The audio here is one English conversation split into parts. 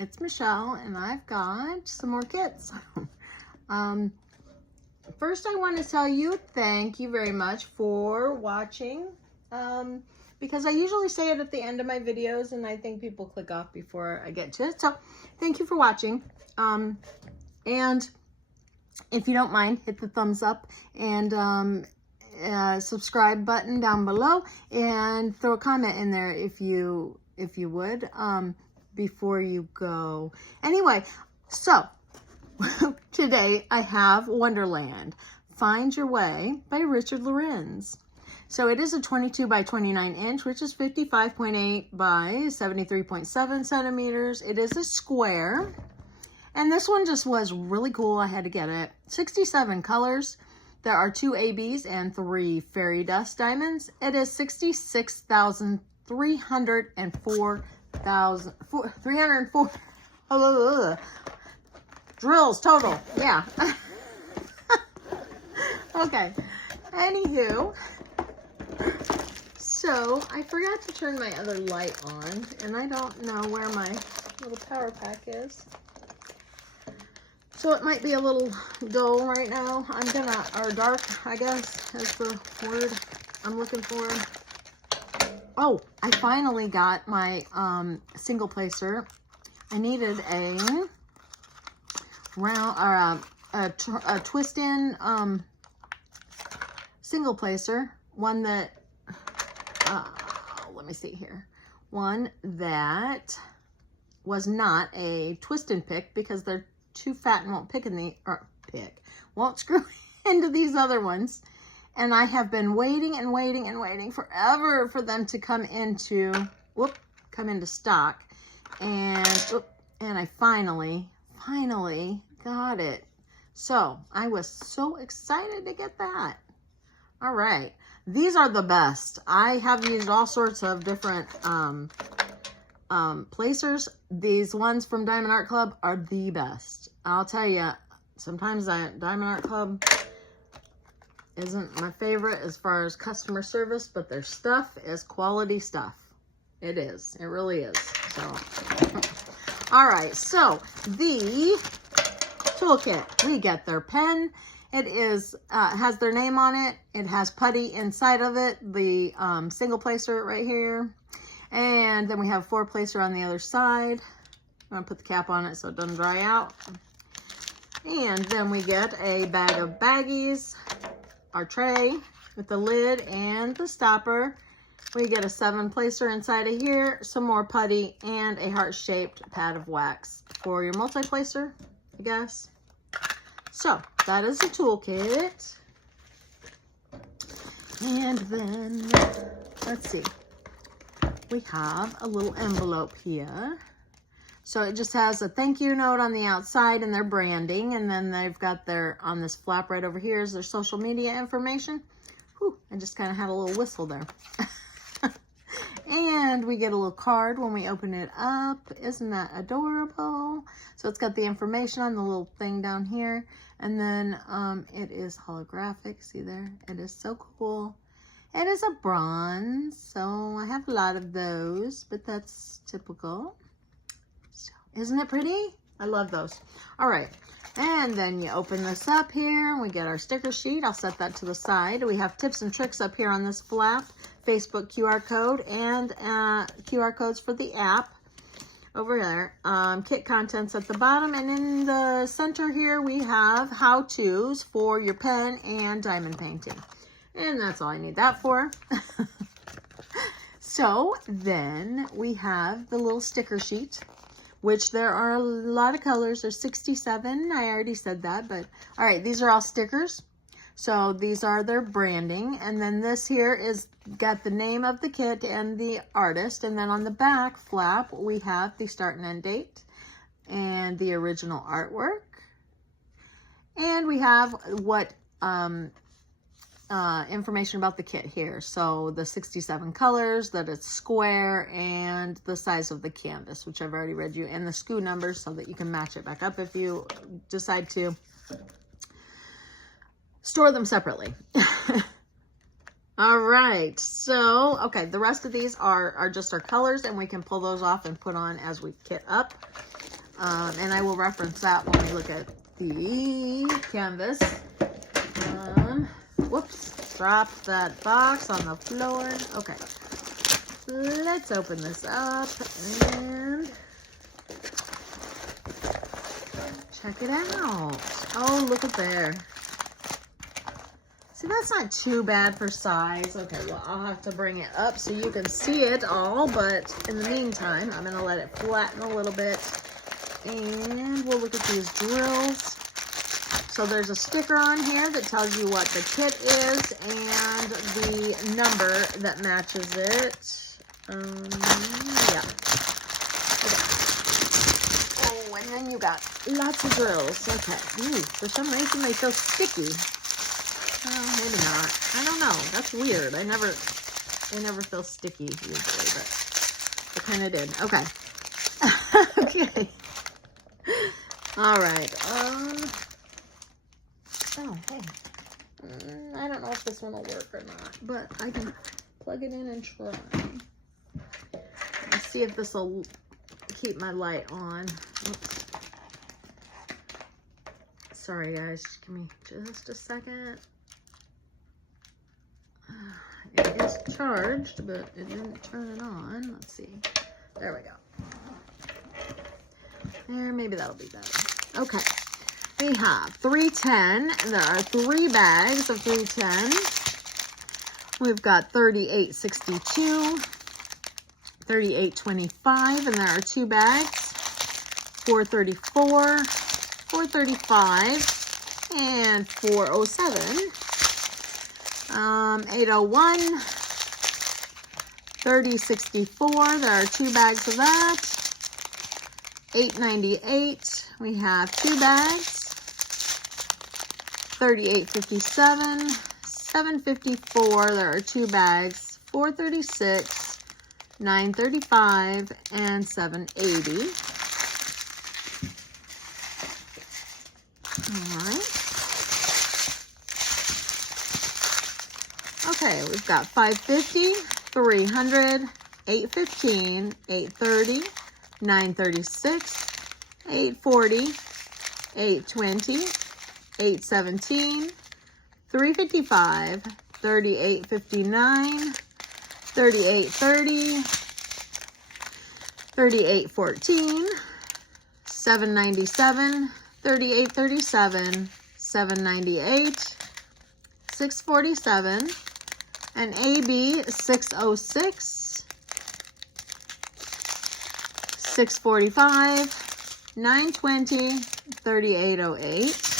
It's Michelle, and I've got some more kits. First, I want to tell you thank you very much for watching, because I usually say it at the end of my videos, and I think people click off before I get to it. So, thank you for watching. And if you don't mind, hit the thumbs up and subscribe button down below, and throw a comment in there if you would, before you go. Anyway, so today I have Wonderland Find Your Way by Richard Lorenz. So it is a 22 by 29 inch, which is 55.8 by 73.7 centimeters. It is a square. And this one just was really cool. I had to get it. 67 colors. There are 2 ABs and 3 fairy dust diamonds. It is 304 drills total. Yeah. Okay. Anywho, so I forgot to turn my other light on, and I don't know where my little power pack is. So it might be a little dull right now. Or dark, I guess, is the word I'm looking for. Oh, I finally got my single placer. I needed a round, or a twist in single placer. One that, let me see here. One that was not a twist and pick, because they're too fat and won't won't screw into these other ones. And I have been waiting and waiting and waiting forever for them to come into stock. And I finally got it. So I was so excited to get that. All right. These are the best. I have used all sorts of different placers. These ones from Diamond Art Club are the best. I'll tell you, sometimes Diamond Art Club isn't my favorite as far as customer service, but their stuff is quality stuff. It is. It really is. So, all right. So the toolkit, we get their pen. It is has their name on it. It has putty inside of it. The single placer right here. And then we have 4 placer on the other side. I'm going to put the cap on it so it doesn't dry out. And then we get a bag of baggies, our tray with the lid and the stopper. We get a 7 placer inside of here, some more putty, and a heart-shaped pad of wax for your multi-placer, I guess. So that is the toolkit. And then, let's see. We have a little envelope here. So it just has a thank you note on the outside and their branding. And then they've got their, on this flap right over here is their social media information. Whew, I just kind of had a little whistle there. And we get a little card when we open it up. Isn't that adorable? So it's got the information on the little thing down here. And then it is holographic. See there? It is so cool. It is a bronze, so I have a lot of those, but that's typical. So, isn't it pretty? I love those. All right, and then you open this up here, and we get our sticker sheet. I'll set that to the side. We have tips and tricks up here on this flap, Facebook QR code, and QR codes for the app over there. Kit contents at the bottom, and in the center here, we have how-tos for your pen and diamond painting. And that's all I need that for. So then we have the little sticker sheet, which there are a lot of colors. There's 67. I already said that, but all right, these are all stickers. So these are their branding. And then this here is got the name of the kit and the artist. And then on the back flap, we have the start and end date and the original artwork. And we have what information about the kit here. So the 67 colors, that it's square, and the size of the canvas, which I've already read you, and the SKU numbers so that you can match it back up if you decide to store them separately. All right, so okay, the rest of these are just our colors, and we can pull those off and put on as we kit up. And I will reference that when we look at the canvas. Whoops, dropped that box on the floor. Okay, let's open this up and check it out. Oh, look at there. See, that's not too bad for size. Okay, well, I'll have to bring it up so you can see it all, but in the meantime, I'm going to let it flatten a little bit, and we'll look at these drills. So there's a sticker on here that tells you what the kit is and the number that matches it. Yeah. Okay. Oh, and then you got lots of drills. Okay. Ooh, for some reason they feel sticky. Well, maybe not. I don't know. That's weird. They never feel sticky usually, but they kind of did. Okay. Okay. All right. Oh, hey. I don't know if this one will work or not, but I can plug it in and try. Let's see if this will keep my light on. Oops. Sorry, guys. Just give me just a second. It is charged, but it didn't turn it on. Let's see. There we go. There, maybe that'll be better. Okay. We have 310, and there are 3 bags of 310. We've got 38.62, 38.25, and there are 2 bags. 434, 435, and 407. 801, 30.64. There are 2 bags of that. 898. We have 2 bags. 38.57, 7.54, there are 2 bags, 4.36, 9.35, and 7.80. All right. Okay, we've got 5.50, 300, 8.15, 8.30, 9.36, 8.40, 8.20, 8.17, 3.55, 38.59, 38.30, 38.14, 7.97, 38.37, 7.98, 6.47, and AB 6.06, 6.45, 9.20, 38.08.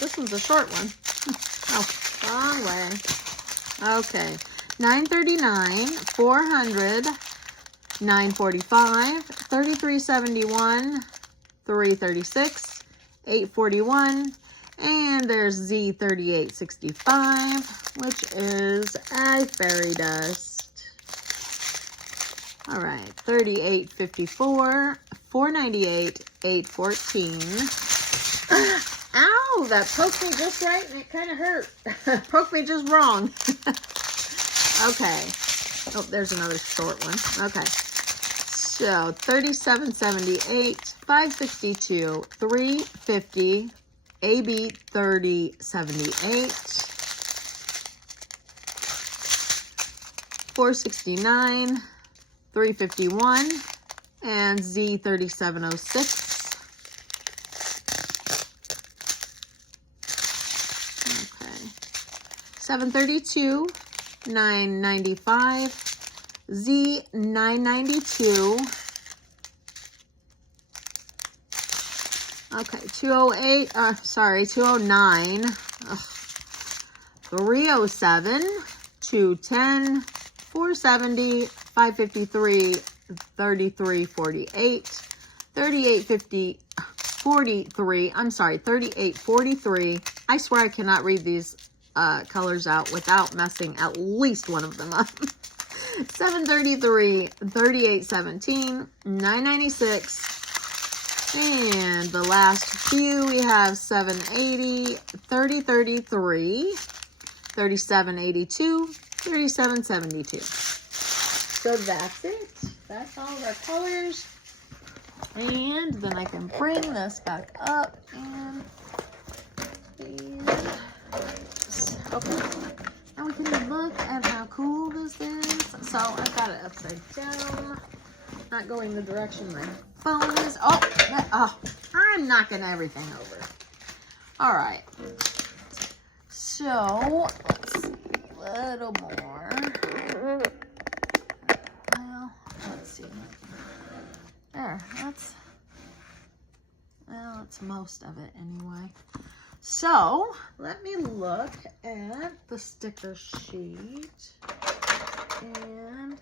This one's a short one. Oh, wrong way. Okay. 939, 400, 945, 3371, 336, 841, and there's Z3865, which is a fairy dust. All right, 3854, 498, 814. Ow, that poked me just right and it kind of hurt. Poked me just wrong. Okay. Oh, there's another short one. Okay. So 3778, 562, 350, AB 3078, 469, 351, and Z3706. Okay. 732, 995, Z992. Okay, 208, 209, 307, 210, 470, 553, 3348, 3850, 43, I'm sorry, 3843. I swear I cannot read these colors out without messing at least one of them up. 733, 3817, 996, and the last few we have 780, 3033, 3782, 3772. So that's it. That's all of our colors. And then I can bring this back up and okay. Now we can look at how cool this is. So I've got it upside down, not going the direction my phone is. Oh, I'm knocking everything over. All right. So let's see a little more. Well, let's see. There, that's most of it anyway. So let me look at the sticker sheet and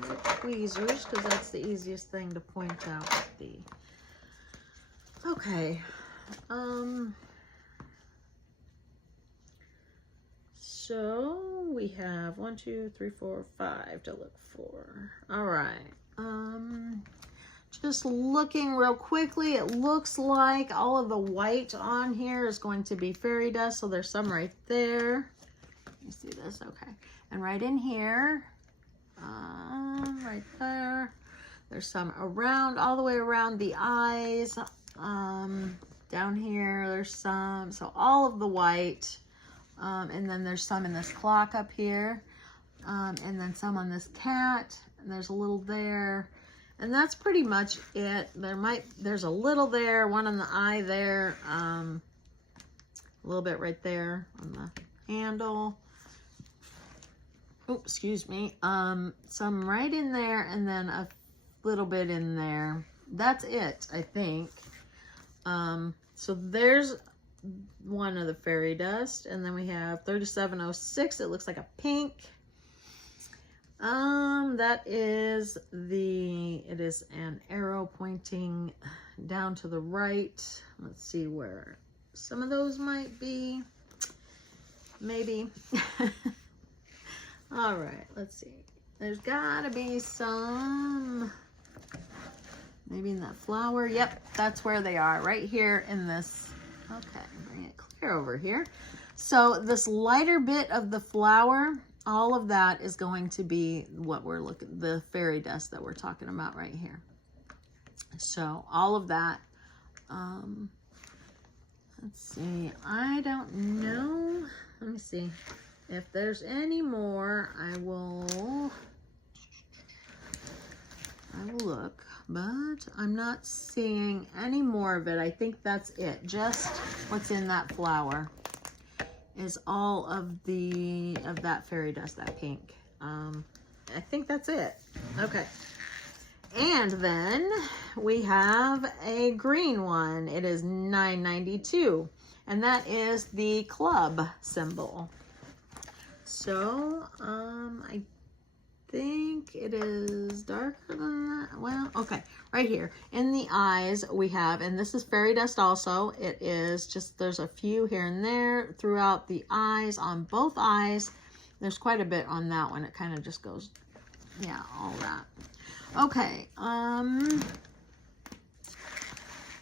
the tweezers, because that's the easiest thing to point out with the. Okay. So we have 1, 2, 3, 4, 5 to look for. All right. Just looking real quickly, it looks like all of the white on here is going to be fairy dust. So there's some right there. You see this? Okay. And right in here, right there, there's some around, all the way around the eyes. Down here, there's some. So all of the white. And then there's some in this clock up here. And then some on this cat. And there's a little there. And that's pretty much it. There's a little there, one on the eye there, a little bit right there on the handle. Oh, excuse me. Some right in there, and then a little bit in there. That's it, I think. So there's one of the fairy dust, and then we have 3706. It looks like a pink. That is it is an arrow pointing down to the right. Let's see where some of those might be. Maybe. All right, let's see. There's gotta be some, maybe in that flower. Yep, that's where they are, right here in this. Okay, bring it clear over here. So this lighter bit of the flower, all of that is going to be what we're looking, the fairy dust that we're talking about right here. So all of that, let's see, I don't know. Let me see if there's any more. I will look, but I'm not seeing any more of it. I think that's it. Just what's in that flower is all of that fairy dust, that pink. I think that's it. Okay. And then we have a green one. It is $9.92, and that is the club symbol. So, I think it is darker than that. Well, okay, right here in the eyes we have, and this is fairy dust also. It is just, there's a few here and there throughout the eyes, on both eyes. There's quite a bit on that one. It kind of just goes, yeah, all that. Okay, all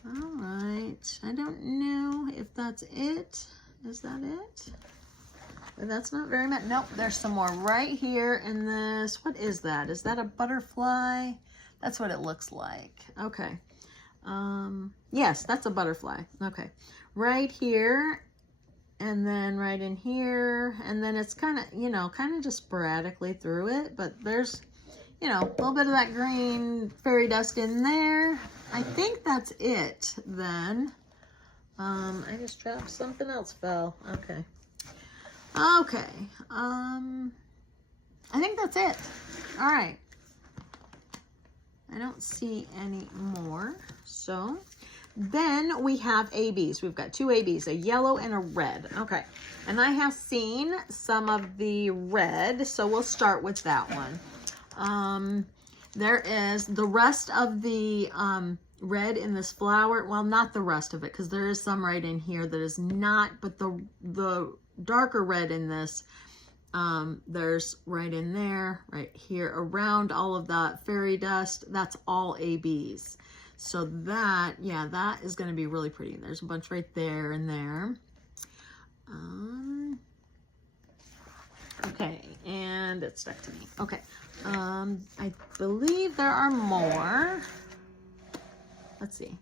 right, I don't know if that's it. Is that it? That's not very much. Nope, there's some more right here in this. What is that? Is that a butterfly? That's what it looks like. Okay. Yes, that's a butterfly. Okay. Right here, and then right in here, and then it's kind of, kind of just sporadically through it, but there's, a little bit of that green fairy dust in there. I think that's it then. I just dropped something else fell. Okay. Okay, I think that's it. All right. I don't see any more. So then we have ABs. We've got two ABs, a yellow and a red. Okay, and I have seen some of the red, so we'll start with that one. There is the rest of the red in this flower. Well, not the rest of it, because there is some right in here that is not, but the darker red in this, there's right in there, right here, around all of that fairy dust. That's all ABs. So that, yeah, that is going to be really pretty. There's a bunch right there and there. Okay, and it's stuck to me. Okay, I believe there are more. Let's see.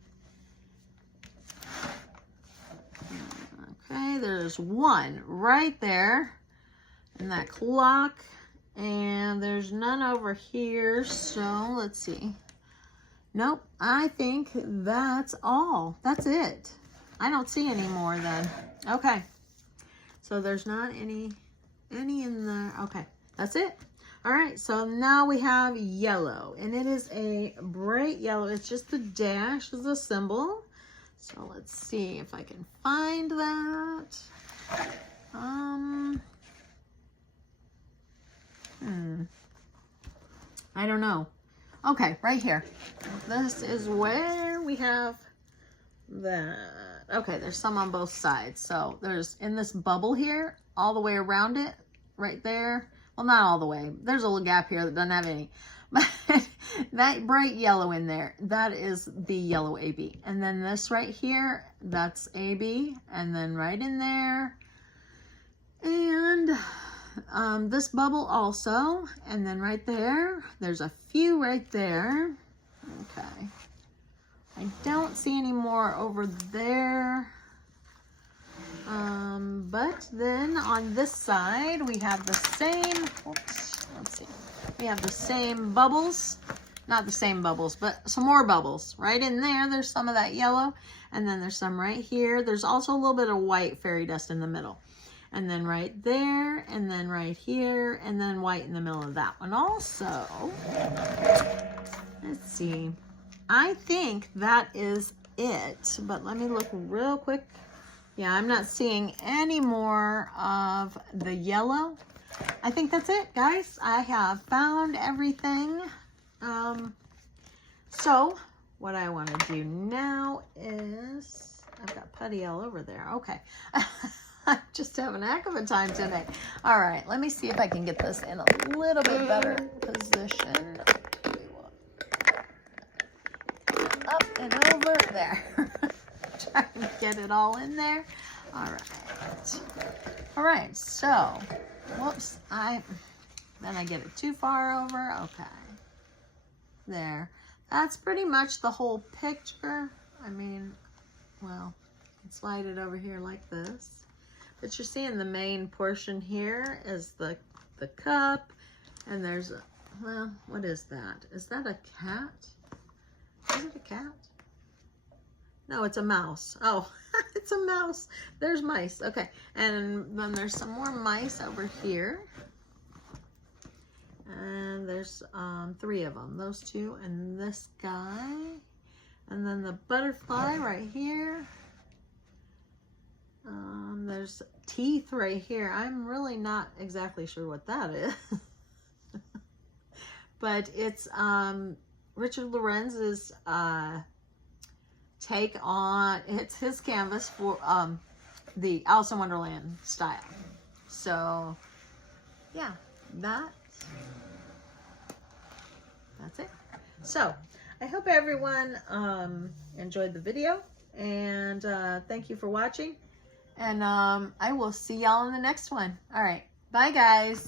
Okay, there's one right there in that clock, and there's none over here, so let's see. Nope, I think that's all. That's it. I don't see any more then. Okay, so there's not any in there. Okay, that's it. All right, so now we have yellow, and it is a bright yellow. It's just the dash is a symbol. So let's see if I can find that. I don't know. Okay, right here. This is where we have that. Okay, there's some on both sides. So there's in this bubble here, all the way around it, right there. Well, not all the way. There's a little gap here that doesn't have any. But that bright yellow in there, that is the yellow AB. And then this right here, that's AB. And then right in there. And this bubble also. And then right there, there's a few right there. Okay. I don't see any more over there. But then on this side, we have the same, oops, let's see. We have the same bubbles, not the same bubbles, but some more bubbles. Right in there, there's some of that yellow, and then there's some right here. There's also a little bit of white fairy dust in the middle. And then right there, and then right here, and then white in the middle of that one also. Let's see. I think that is it, but let me look real quick. Yeah, I'm not seeing any more of the yellow. I think that's it, guys. I have found everything. So what I want to do now is, I've got putty all over there. Okay. I'm just having a heck of a time today. All right, let me see if I can get this in a little bit better position. Up and over there. Trying to get it all in there. All right, so whoops, then I get it too far over. Okay, there. That's pretty much the whole picture. I mean, well, I can slide it over here like this, but you're seeing the main portion here is the cup, and there's a, well, what is that? Is that a cat? Is it a cat? No, it's a mouse. Oh, it's a mouse. There's mice. Okay. And then there's some more mice over here. And there's 3 of them. Those 2 and this guy. And then the butterfly right here. There's teeth right here. I'm really not exactly sure what that is. But it's Richard Lorenz's take on, it's his canvas for the Alice in Wonderland style. So yeah, that's it. So I hope everyone enjoyed the video, and thank you for watching, and I will see y'all in the next one. All right, bye guys.